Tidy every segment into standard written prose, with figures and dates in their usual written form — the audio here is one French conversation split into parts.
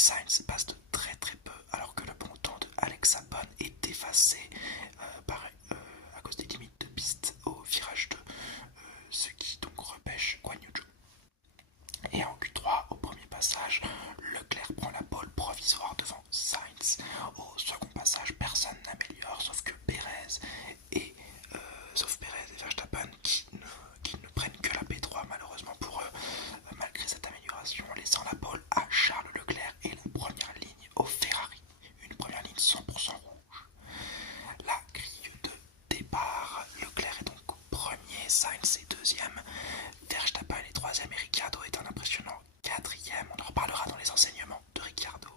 Sainz passe de très très peu alors que le bon temps de Alex Albon est effacé à cause des limites de piste au virage 2, ce qui donc repêche Guan Yu Zhou. Et en Q3, au premier passage, Leclerc prend la pole provisoire devant Sainz. Au second passage, personne n'améliore sauf Perez et Verstappen qui ne prennent que la P3 malheureusement pour eux, malgré cette amélioration, laissant la pole à Charles Leclerc et la première ligne au Ferrari. Une première ligne 100% rouge. La grille de départ, Leclerc est donc premier, Sainz est deuxième, Verstappen est troisième et Ricciardo est un impressionnant quatrième. On en reparlera dans les enseignements de Ricciardo.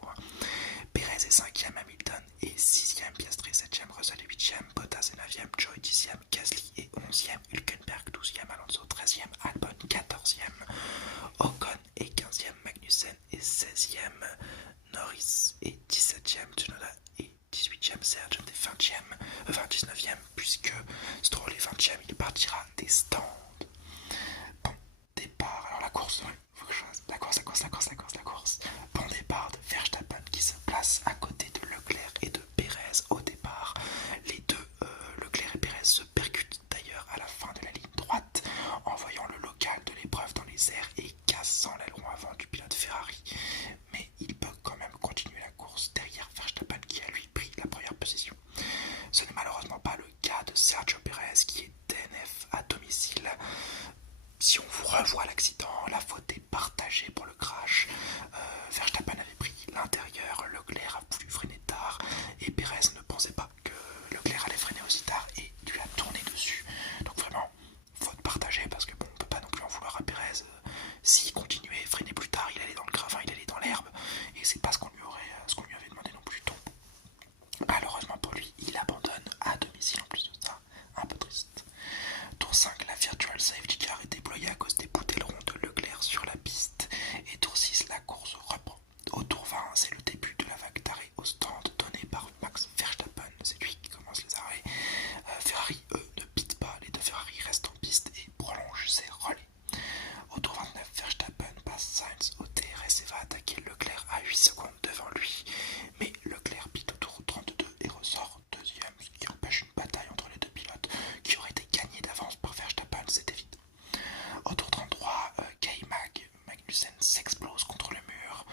Perez est cinquième, Hamilton est sixième, Piastri septième, Russell est huitième, Bottas est neuvième, Joe est dixième, Gasly est onzième, Hülkenberg douzième, Alonso treizième, Albon quatorzième, Ocon est quinzième, Magnussen est seizième, Norris est dix-septième, Tsunoda est dix-huitième, Sergeant est vingtième, 29e, puisque Stroll est vingtième, il partira des stands. Bon départ, alors la course, faut que je fasse la course. Bon départ de Verstappen qui se place à côté de Leclerc et de Perez au départ. Les deux, Leclerc et Perez, se percutent d'ailleurs à la fin de la ligne droite, envoyant le local de l'épreuve dans les airs et cassant l'aileron avant du pilote Ferrari. Mais il peut quand même continuer la course derrière Verstappen qui a lui pris la première position. Ce n'est malheureusement pas le cas de Sergio Perez qui est DNF à domicile. Si on vous revoit l'accident, la faute est partagée pour le crash. Verstappen avait pris l'intérieur, Leclerc a voulu freiner tard et Perez ne pensait pas que Leclerc allait freiner aussi tard et lui a tourné dessus. Donc vraiment, faute partagée parce que bon, on peut pas non plus en vouloir à Perez. S'il continuait à freiner plus tard, il allait dans le gravin, il allait dans l'herbe et c'est pas ce qu'on lui avait demandé non plus. Donc, malheureusement pour lui, il abandonne à domicile en plus de ça. Un peu triste. Tour 5, la Virtual Safety Car est déployée à cause des bouts d'aileron de Leclerc sur la piste. Et tour 6, la course reprend. Au tour 20, c'est le début de la vague d'arrêt au stand donnée par Max Verstappen. C'est lui qui commence les arrêts. Ferrari, eux, ne pitent pas. Les deux Ferrari restent en piste et prolongent ses relais. Au tour 29, Verstappen passe Sainz au DRS et va attaquer Leclerc à 8 secondes devant lui. Mais Leclerc pite au tour 32 et ressort deuxième, ce qui empêche une bataille entre les deux pilotes qui aurait été gagnée d'avance par Verstappen, c'est évident. Au tour 33, Magnussen s'explose contre le mur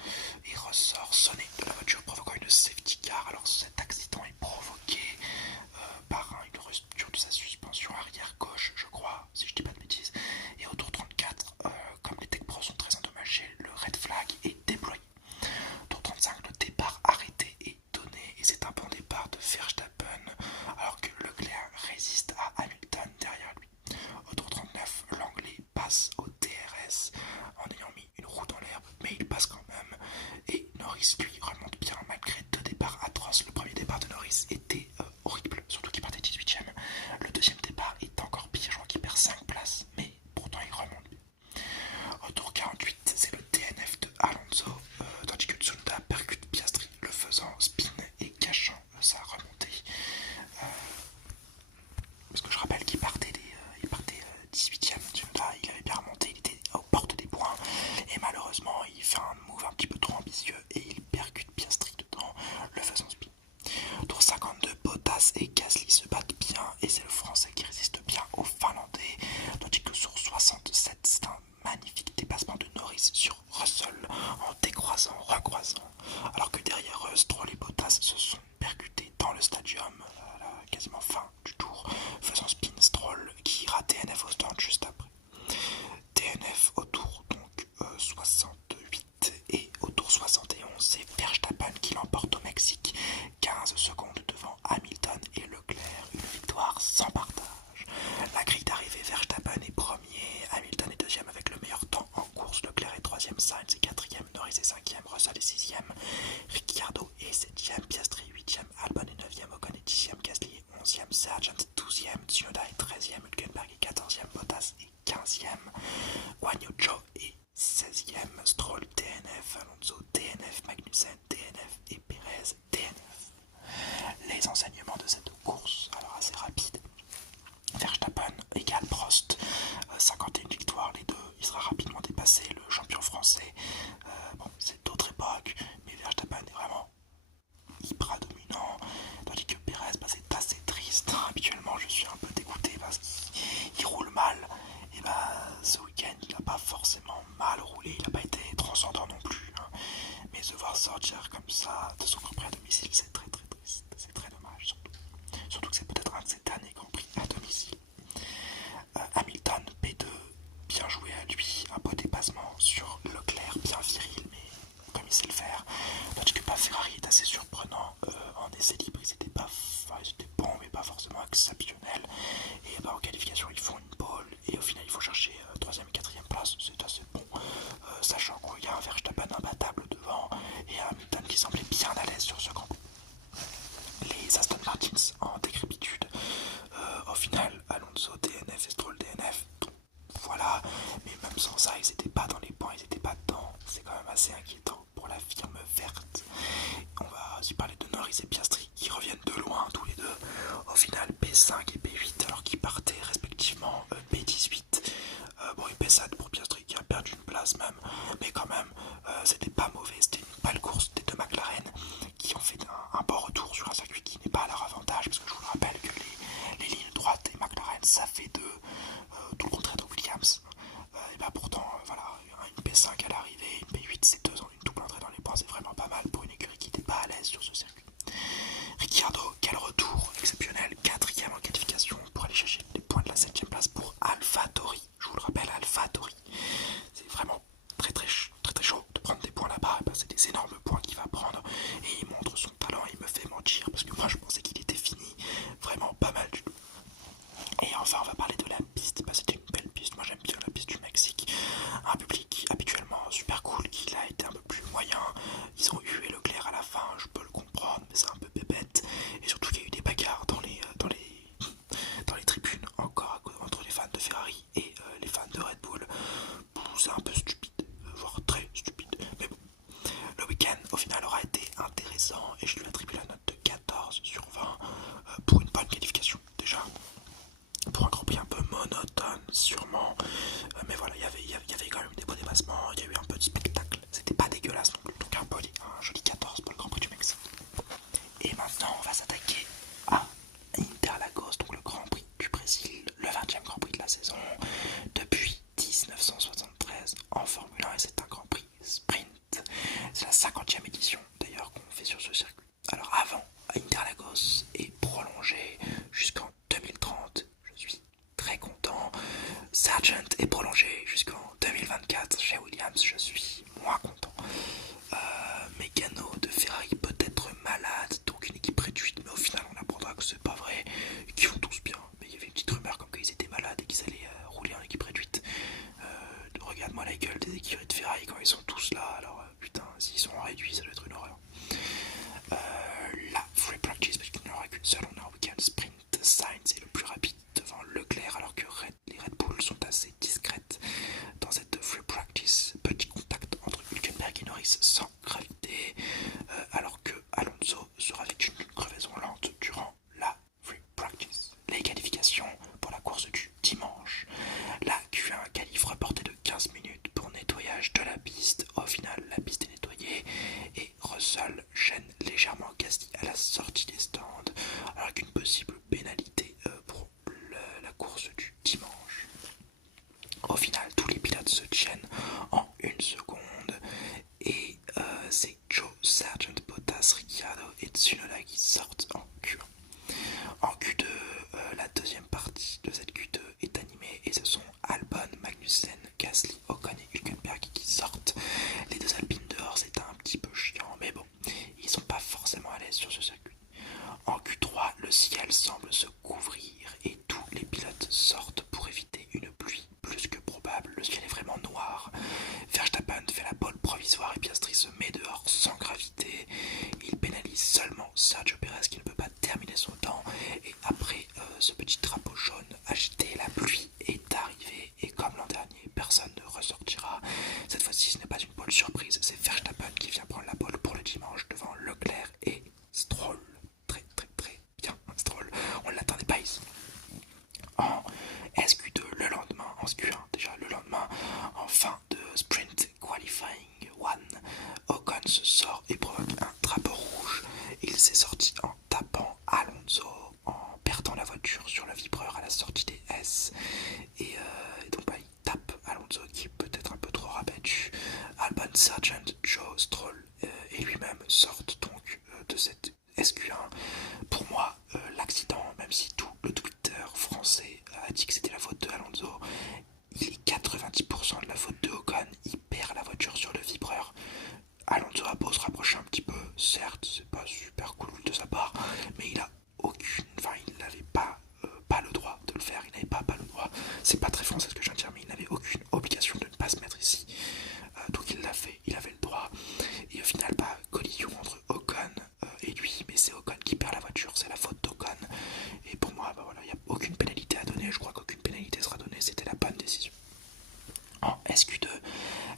et ressort sonné de la voiture provoquant une safety car. Alors cet accident est provoqué par une rupture de sa suspension arrière gauche, je crois, si je dis pas de bêtises. Et au tour 34, comme les Tech Pro sont très endommagés, le red flag est déployé. Tour 35, le départ arrêté est donné et c'est un bon départ de Verstappen alors que Leclerc résiste à Hamilton derrière lui. Au tour 39, l'Anglais passe au DRS en ayant mis une roue dans l'herbe, mais il passe quand même. Et Norris, lui, remonte bien malgré deux départs atroces. Le premier départ de Norris était horrible, surtout qu'il partait 18ème. Le deuxième départ est encore pire, je crois qu'il perd 5 places, mais pourtant il remonte bien. Au tour 48, c'est le DNF de Alonso, tandis que Tsunoda percute Piastri, le faisant spin et cachant sa remontée. Parce que je rappelle qu'il partait 18ème, Tsunoda, il avait bien remonté, il était aux portes des points, et malheureusement il fait un move un petit peu trop ambitieux et il percute Piastri dedans, le faisant spin. Tour 52, Bottas et Gasly se battent bien et c'est le français qui résiste bien au finlandais, tandis que sur 67, c'est un magnifique dépassement de Norris sur Russell en décroisant, recroisant, alors que derrière eux, Stroll et Bottas se sont percutés dans le stadium à la quasiment fin du tour, faisant spin Stroll qui ira DNF au stand juste après. DNF au tour donc 68 et au tour 71, c'est Verstappen qui l'emporte au Mexique, 15 secondes devant Hamilton et Leclerc, une victoire sans partage. La grille d'arrivée, Verstappen est premier, Hamilton est deuxième avec le meilleur temps en course, Leclerc est troisième, Sainz est quatrième, Norris est cinquième, Russell est sixième, Ricciardo est septième, Piastri est huitième, Albon est neuvième, Ocon est dixième, Gasly est onzième, Sargent est douzième, Tsunoda est treizième, Hülkenberg est quatorzième, Bottas est quinzième, Guan Yu Zhou est 16e, Stroll DNF, Alonso DNF, Magnussen DNF et Perez DNF. Les enseignements de cette course, alors assez rapide. Verstappen égale Prost, 51 victoires, les deux, il sera rapidement dépassé, le champion français. Bon, c'est d'autres époques, mais sortir comme ça de son Grand Prix à domicile, c'est très très triste, c'est très dommage surtout. Surtout que c'est peut-être un de ces derniers Grand Prix à domicile. Hamilton, P2, bien joué à lui, un beau dépassement sur Leclerc, bien viril, mais comme il sait le faire. Tandis que Ferrari est assez surprenant en essai libre, ils étaient bons, mais pas forcément exceptionnels. Et en qualification, ils font une pole, et au final, il faut chercher 3ème et 4ème place, c'est assez bon, sachant qu'il y a un Verstappen imbattable devant, et un Hamilton qui semblait bien à l'aise sur ce Grand Prix. Les Aston Martins en décrépitude, au final, Alonso DNF et Stroll DNF, donc voilà, mais même sans ça, ils n'étaient pas dans les points, ils n'étaient pas dedans, c'est quand même assez inquiétant pour la firme verte. On va aussi parler de Norris et Piastri qui reviennent de loin tous les deux, au final P5 et P8 alors qu'ils partaient respectivement P18. Bon, et P7 pour Piastri qui a perdu une place même, mais quand même c'était pas mauvais, c'était une belle course des deux McLaren qui ont fait un bon retour sur un circuit qui n'est pas à leur avantage, parce que je vous le rappelle que les lignes droites des McLaren ça fait de tout le contraire de Williams. Et bah pourtant voilà, une P5 à l'arrivée, une P8 c'est une double entrée dans les points, c'est vraiment pas mal pour une écurie qui n'était pas à l'aise sur ce circuit. Ricciardo, quel retour exceptionnel, 4ème en qualification pour aller chercher les points de la 7ème place pour AlphaTauri. Je vous le rappelle, AlphaTauri, c'est vraiment très très chaud de prendre des points là-bas, c'est des énormes points qu'il va prendre et il montre son talent, il me fait mentir parce que moi je pensais qu'il était fini, vraiment pas mal du tout. Et enfin on va parler de la piste, c'était une belle piste, moi j'aime bien la piste du Mexique, un public habituellement super cool qui a été un peu plus moyen, ils ont eu Leclerc à la fin, je peux le comprendre mais c'est un peu bébête, et surtout qu'il y a eu des bagarres dans les tribunes encore entre les fans de Ferrari et les fans de Red Bull, c'est un peu stupide, voire très stupide, mais bon. Le week-end au final aura été intéressant et je lui attribue la note de 14 sur 20 pour une bonne qualification déjà. Pour un Grand Prix un peu monotone sûrement, mais voilà, il y avait quand même des beaux dépassements, il y a eu un peu de spectacle, c'était pas dégueulasse non plus, donc un joli 14 pour le Grand Prix du Mexique. Et maintenant on va s'attaquer à Interlagos, donc le Grand Prix du Brésil, le 20e Grand Prix de la saison, depuis 1973 en Formule 1 et c'est un Grand Prix sprint. C'est la 50e édition d'ailleurs qu'on fait sur ce circuit. Alors avant, Interlagos est prolongé jusqu'en 2030, je suis très content. Sargent est prolongé jusqu'en 2024 chez Williams, je suis moins content. Megano de Ferrari peut être malade, donc une équipe réduite, mais au final on apprendra que c'est pas vrai, qu'ils vont tous bien. Mais il y avait une petite rumeur comme qu'ils étaient malades et qu'ils allaient rouler en équipe réduite. Regarde-moi la gueule des écuries de Ferrari quand ils sont tous là, alors putain, s'ils sont réduits, ça doit être une horreur. La free practice, parce qu'il n'y en aura qu'une seule, on a un week-end sprint. Sainz est le plus rapide devant Leclerc, alors que les Red Bull sont assez discrètes dans cette free practice. Petit contact entre Hülkenberg et Norris sans gravité, alors que Alonso sera victime d'une crevaison lente durant la free practice. Les qualifications pour la course du dimanche. La Q1 qualif reportée de 15 minutes pour nettoyage de la piste. Au final, la piste est nettoyée et Russell gêne légèrement Gasly à la sortie des stands, alors qu'une possible pénalité pour la course du dimanche. Au final, tous les pilotes se tiennent en une seconde et c'est Joe, Sargent, Bottas, Ricciardo et Tsunoda qui sortent en Q1. En Q2, la deuxième partie de cette Q2 est animée et ce sont Albon, Magnussen, Gasly, Ocon et Hülkenberg qui sortent. Les deux Alpines dehors, c'est un petit peu chiant, mais bon, ils sont pas forcément à l'aise sur ce circuit. En Q3, le ciel semble se couvrir et tous les pilotes sortent pour éviter une pluie plus que probable. Le ciel est vraiment noir. Verstappen fait la pole provisoire et Piastri se met dehors sans gravité. Il pénalise seulement Sergio Perez qui ne peut pas terminer son temps. Et après ce petit drapeau jaune agité, la pluie est arrivée. Et comme l'an dernier, personne ne ressortira. Cette fois-ci, ce n'est pas une pole surprise. C'est Verstappen qui vient prendre la pole pour le dimanche devant Leclerc et Stroll. Très très très bien, Stroll. On ne l'attendait pas ici. En SQ2 le lendemain, en SQ1 déjà le lendemain, en fin de sprint qualifying 1, Ocon se sort et provoque un drapeau rouge. Il s'est sorti en tapant Alonso, en perdant la voiture sur le vibreur à la sortie des S. Et donc il tape Alonso qui est peut-être un peu trop rabattu. Albon, Sargent Joe Stroll et lui-même sortent donc de cette SQ1. Pour moi, l'accident, même si tout le Twitter français a dit que c'était la faute de Alonso, il est 90% de la faute de Ocon. Il perd la voiture sur le vibreur. Alonso a beau se rapprocher un petit peu, certes, c'est pas super cool de sa part, mais il n'avait pas le droit de le faire. Il n'avait pas le droit. C'est pas très français ce que je viens de dire, mais il n'avait aucune obligation de ne pas se mettre ici. Donc il l'a fait, il avait le droit. Et au final, collision entre Ocon et lui, mais c'est Ocon qui perd la voiture, c'est la faute d'Ocon. Et pour moi, il n'y a aucune pénalité à donner. Je crois qu'aucune pénalité sera donnée. C'était la bonne décision. En SQ2,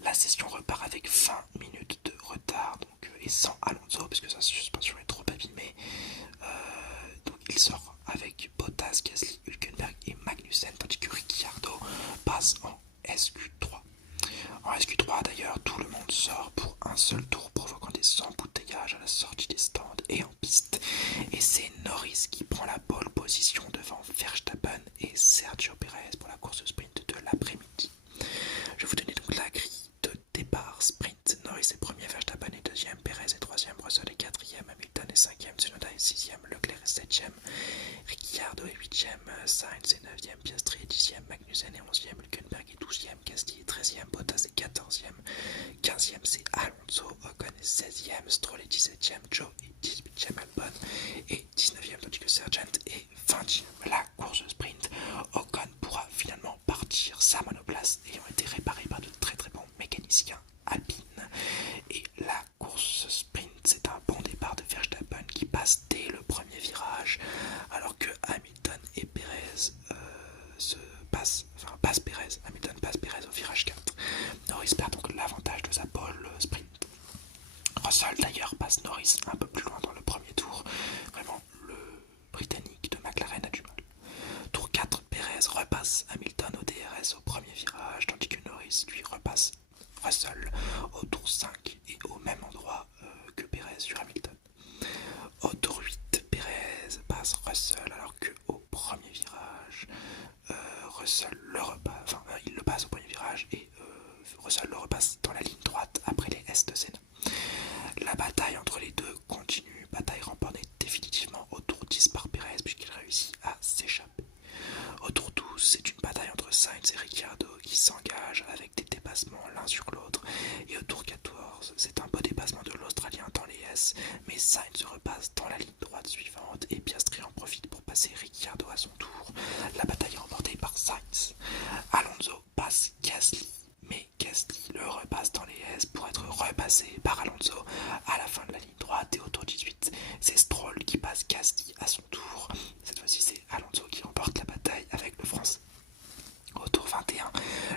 la session repart avec 20 minutes de retard, donc, et sans Alonso, parce que sa suspension est trop abîmée. Donc il sort avec Bottas, Gasly, Hülkenberg et Magnussen, tandis que Ricciardo passe en SQ3. En SQ3 d'ailleurs, tout le monde sort pour un seul tour, provoquant des embouteillages à la sortie des stands et en piste. Et c'est Norris qui prend la pole position devant Verstappen et Sergio Perez pour la course sprint de l'après-midi. Je vais vous donner donc la grille de départ sprint. Norris est premier, Verstappen est deuxième, Perez est troisième, Russell est quatrième, Hamilton est cinquième, Tsunoda est sixième, Leclerc est septième, Ricciardo est huitième, Sainz est neuvième, Piastri est dixième, Magnussen est onzième, Hülkenberg est douzième, Gasly est treizième, Bottas est quatorzième, quinzième c'est Alonso, Ocon est seizième, Stroll est dix-septième, Joe est dix-huitième, Albon est dix-neuvième, tandis que Sargent est vingtième. La course sprint, Ocon pourra finalement partir sa monoplace ayant été réparée par de très très bons mécaniciens Alpine. Et la course sprint, c'est un bon départ de Verstappen qui passe dès le premier virage, alors que Hamilton et Perez passe Perez. Hamilton passe Perez au virage 4. Norris perd donc l'avantage de sa pole sprint. Russell d'ailleurs passe Norris un peu plus loin dans le premier tour. Vraiment, le Britannique de McLaren a du mal. Tour 4, Perez repasse Hamilton au DRS au premier virage, tandis que Norris lui repasse Russell au tour 5 et au même endroit que Perez sur Hamilton. Au tour 8, Perez passe Russell alors qu'au premier virage, Russell il le passe au premier virage et Russell le repasse dans la ligne droite après les S de Senna. La bataille entre les deux continue, bataille remportée définitivement au tour 10 par Perez puisqu'il réussit à s'échapper. Au tour 12, c'est une bataille entre Sainz et Ricciardo qui s'engagent avec des dépassements l'un sur l'autre. Et au tour 14, c'est un beau dépassement de l'Australien dans les S, mais Sainz repasse dans la ligne droite suivante et Piastri en profite pour passer Ricciardo à son tour. La bataille est remportée par Sainz. Alonso passe Gasly, mais Gasly le repasse dans les S pour être repassé par Alonso à la fin de la ligne droite. Et au tour 18, c'est Stroll qui passe Gasly à son tour. Cette fois-ci, c'est Alonso qui remporte la bataille avec le Français. Au tour 21,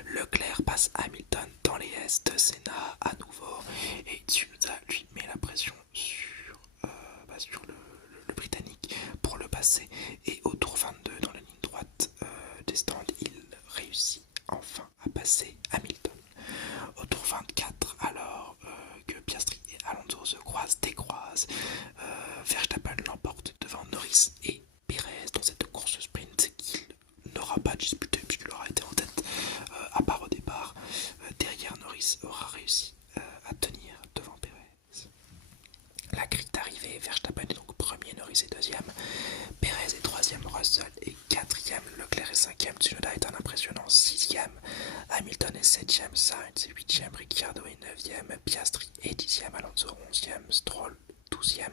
Leclerc passe Hamilton dans les S de Senna à nouveau et Tsunoda lui met la pression sur le Britannique pour le passer. Et au tour 22, dans la ligne droite des stands, il réussit enfin à passer Hamilton. Au tour 24, alors que Piastri et Alonso se décroisent, Verstappen l'emporte devant Norris et Perez dans cette course sprint qu'il n'aura pas disputé puisqu'il aura été en tête à part au départ. Derrière, Norris aura réussi à tenir devant Perez. La grille d'arrivée, Verstappen est donc premier, Norris est deuxième, Perez est troisième, Russell est quatrième, Leclerc est cinquième, Tsunoda est un impressionnant sixième, Hamilton est septième, Sainz est huitième, Ricciardo est neuvième, Piastri est dixième, Alonso onzième, Stroll 12e,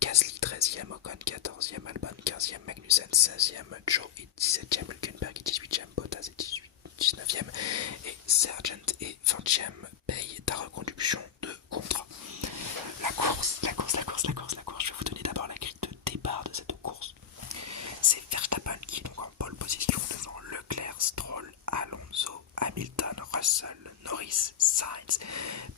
Gasly 13e, Ocon 14e, Albon 15e, Magnussen 16e, Joe est 17e, Hülkenberg est 18e, Bottas est 19e et Sargent est 20e. Paye ta reconduction de contrat. La course. Je vais vous donner d'abord la grille de départ de cette course. C'est Verstappen qui est donc en pole position devant Leclerc, Stroll, Alonso, Hamilton, Russell, Norris, Sainz,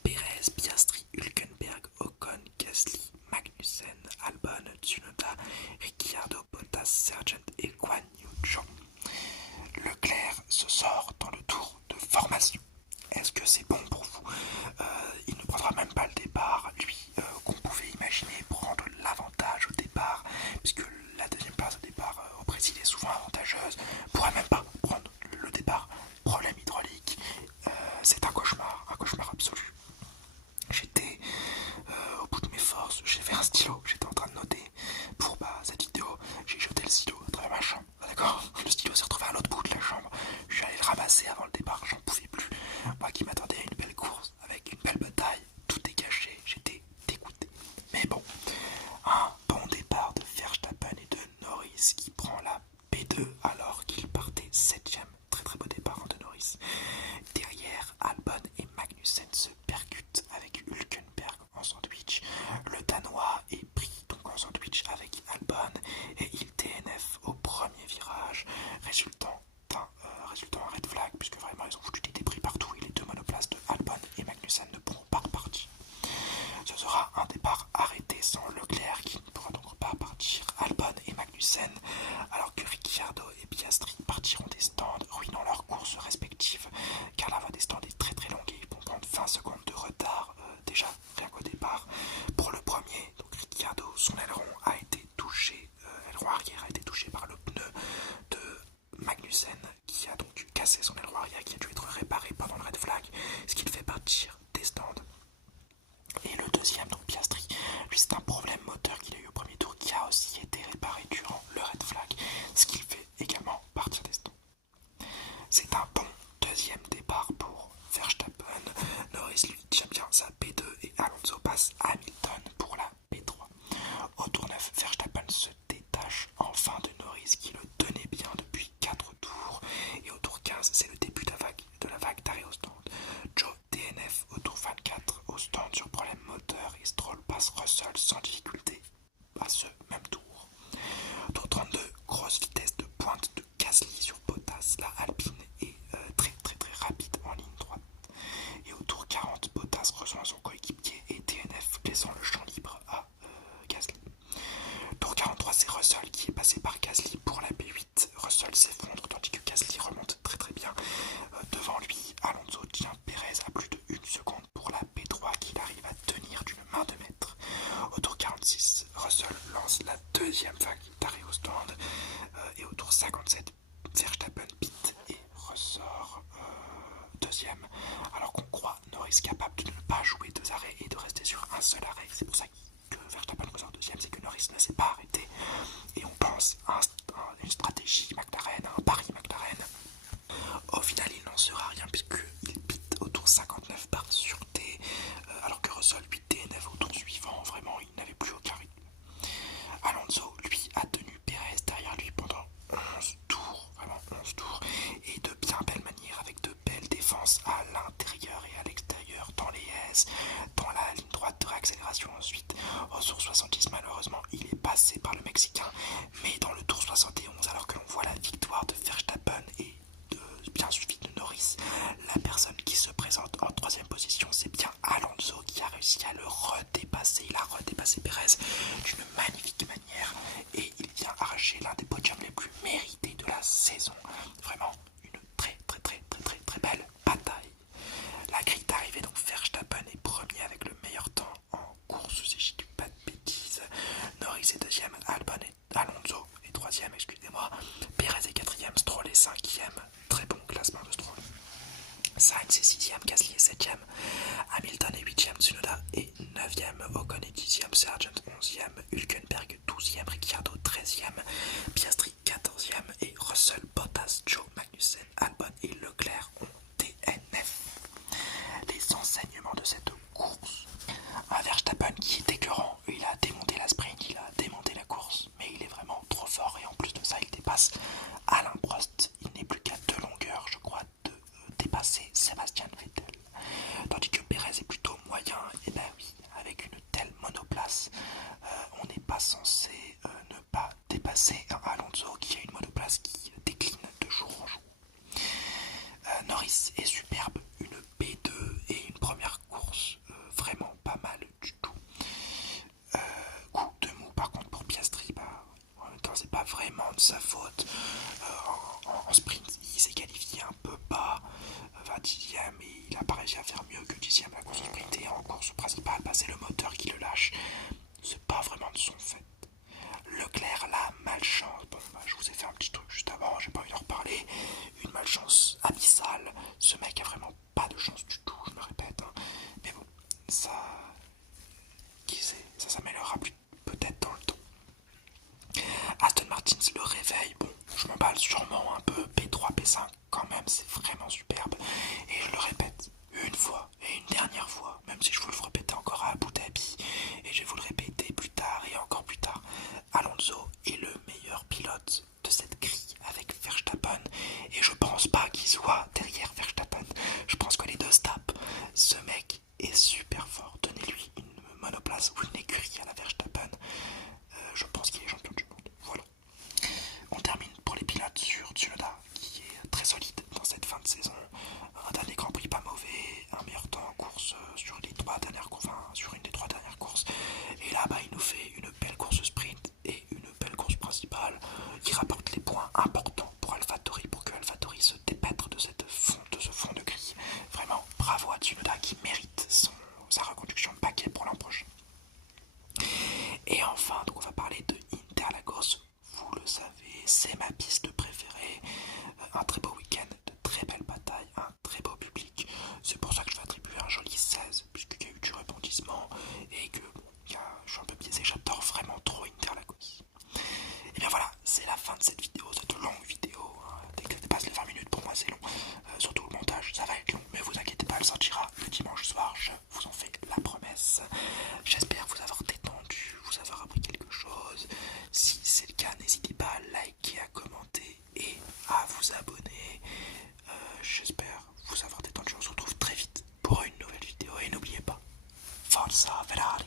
Perez, Piastri, Hülkenberg, Ocon, Gasly, Magnussen, Albon, Tsunoda, Ricciardo, Bottas, Sargent et Guan Yu Zhou. Leclerc se sort dans le tour de formation. Est-ce que c'est bon pour vous? Il ne prendra un stylo, j'étais en train de noter pour cette vidéo, j'ai jeté le stylo à travers ma chambre, d'accord. Le stylo s'est retrouvé à l'autre bout de la chambre, je suis allé le ramasser avant le départ, j'en pouvais plus. Moi qui m'attendais à une belle course, avec une belle bataille, tout est gâché, j'étais dégoûté. Mais bon, un bon départ de Verstappen et de Norris qui prend la P2 alors qu'il partait 7ème. Très très beau départ de Norris. Derrière, Albon et Magnussen se percutent avec Hülkenberg en sandwich. Le Danois est pris donc en sandwich avec Albon et il DNF au premier virage, résultant un red flag puisque vraiment ils ont foutu des débris partout et les deux monoplaces de Albon et Magnussen ne pourront pas repartir. Ce sera un départ arrêté sans Leclerc qui ne pourra donc pas partir. Albon et Magnussen, alors que Ricciardo et Piastri partiront des stands, ruinant leurs courses respectives, car la voie des stands est très très longue et ils vont prendre 20 secondes de retard déjà rien qu'au départ. Pour le premier, donc Ricciardo, son aileron a été touché, l'aileron arrière a été touché par le pneu de Magnussen qui a donc cassé son aileron arrière qui a dû être réparé pendant le red flag, ce qui le fait partir des stands. Et le deuxième, donc Piastri, lui c'est un problème moteur qu'il a eu au premier tour qui a aussi été réparé durant le red flag, ce qui le fait également partir des stands. C'est un bon deuxième départ pour Verstappen. Norris lui tient bien sa P2 et Alonso passe Hamilton pour la P3. Au tour 9, Verstappen se détache enfin de Norris qui le tenait bien depuis 4 tours. Et au tour 15, c'est le début de la vague d'arrêt au stand. Joe DNF au tour 24 au stand sur problème moteur et Stroll passe Russell sans difficulté à ce même tour. Tour 32, grosse vitesse de pointe de Gasly sur Bottas. La Alpine est très très très rapide en ligne droite. Et au tour 40, Bottas rejoint son coéquipier et DNF laissant le champ libre à Gasly. Tour 43, c'est Russell qui est passé par Gasly pour la P8. Russell s'effondre tandis que Gasly remonte très très bien. Devant lui, Alonso tient Perez à plus de 1 seconde pour la P3 qu'il arrive à tenir d'une main de maître. Au tour 46, Russell lance la deuxième vague d'arrêt au stand. Et au tour 57, Verstappen pit et ressort deuxième. Alors qu'on croit Norris capable de ne pas jouer 2 arrêts et de rester sur un seul arrêt. C'est pour ça que Verstappen ressort deuxième, c'est que Norris ne s'est pas arrêté. Et on pense à une stratégie McLaren, à un pari McLaren. Au final, il n'en sera rien puisqu'il pite au tour 59 par sûreté, alors que Russell lui DNF au tour suivant. Vraiment, il n'avait plus aucun rythme. Alonso, lui, a tenu Perez derrière lui pendant 11 tours, vraiment 11 tours, et de bien belle manière avec de belles défenses à l'intérieur et à l'extérieur, dans les S, dans la ligne droite de réaccélération ensuite. Au tour 70, malheureusement, il est passé par le Mexicain, mais dans le tour 71, alors que l'on voit la victoire de Verstappen et bien suivi de Norris, la personne qui se présente en 3ème position, c'est bien Alonso qui a réussi à le redépasser. Il a redépassé Perez d'une magnifique manière et il vient arracher l'un des podiums les plus mérités de la saison. Vraiment une très très très très très très belle bataille. La grille d'arrivée, donc Verstappen est premier avec le meilleur temps en course, si je dis pas de bêtises. Norris est deuxième, Alonso est troisième, excusez-moi. Perez est quatrième, Stroll est cinquième. Très bon classement de Stroll. Sainz est 6ème, Gasly est 7ème, Hamilton est 8ème, Tsunoda est 9ème, Ocon est 10ème, Sargent 11ème, Hülkenberg 12ème, Ricciardo 13ème, Piastri 14ème et Russell, Bottas, Joe, Magnussen, Albon et Leclerc ont DNF. Les enseignements de cette course. Un Verstappen qui est écœurant, il a démonté la sprint, il a démonté la course, mais il est vraiment trop fort et en plus de ça il dépasse Alain Prost. Il n'est plus qu'à 2 longueurs, je crois, de dépasser Sébastien Vettel. Tandis que Perez est plutôt moyen, et ben oui, avec une telle monoplace, on n'est pas censé ne pas dépasser un Alonso qui a une monoplace qui décline de jour en jour. Norris est superbe, une P2 et une première course vraiment pas mal du tout. Coup de mou par contre pour Piastri, en même temps c'est pas vraiment de sa faute. En sprint il s'est qualifié un peu bas, 20ème, et il a pas réussi à faire mieux que 10ème à la course sprint, et en course principale c'est le moteur qui le lâche, c'est pas vraiment de son fait. Leclerc, la malchance, bon je vous ai fait un petit truc juste avant, j'ai pas envie d'en reparler, une malchance abyssale, ce mec a vraiment pas de chance du tout, je me répète, hein. Mais bon, ça s'améliorera plus le réveil, bon, je m'emballe sûrement un peu, P3, P5 quand même, c'est vraiment superbe. Et je le répète une fois et une dernière fois, même si je veux le répéter encore à Abu Dhabi, et je vais vous le répéter plus tard et encore plus tard. Alonso est le meilleur pilote de cette grille avec Verstappen, et je pense pas qu'il soit derrière Verstappen. Je pense que les deux se tapent. Ce mec est super fort. Donnez-lui une monoplace ou une écurie à la Verstappen. Je pense qu'il est champion du monde. Voilà. On termine pour les pilotes sur Tsunoda, qui est très solide dans cette fin de saison. Un dernier Grand Prix pas mauvais, un meilleur temps en course sur les 3 dernières courses, enfin, sur une des 3 dernières courses. Et là, il nous fait une belle course sprint et une belle course principale. Il rapporte les points importants pour AlphaTauri, pour que AlphaTauri se dépêtre de ce fond de grille. Vraiment, bravo à Tsunoda qui mérite sa reconduction paquet pour l'an prochain. Et enfin, donc on va parler de Interlagos. Vous le savez, c'est ma piste préférée. Un très beau week-end, de très belles batailles, un très beau public. C'est pour ça que je vais attribuer un joli 16, puisqu'il y a eu du rebondissement et que je suis un peu biaisé, j'adore vraiment trop Interlagos. Et bien voilà, c'est la fin de cette vidéo, cette longue vidéo. Dès que ça dépasse les 20 minutes, pour moi c'est long. Surtout le montage, ça va être long, mais vous inquiétez pas, elle sortira le dimanche soir, je vous en fais la promesse. J'espère vous avoir détendu, vous avoir appris quelque chose. Si c'est le cas, n'hésitez pas à liker, à commenter et à vous abonner. J'espère vous avoir détendu, on se retrouve très vite pour une nouvelle vidéo et n'oubliez pas, Forza Ferrari.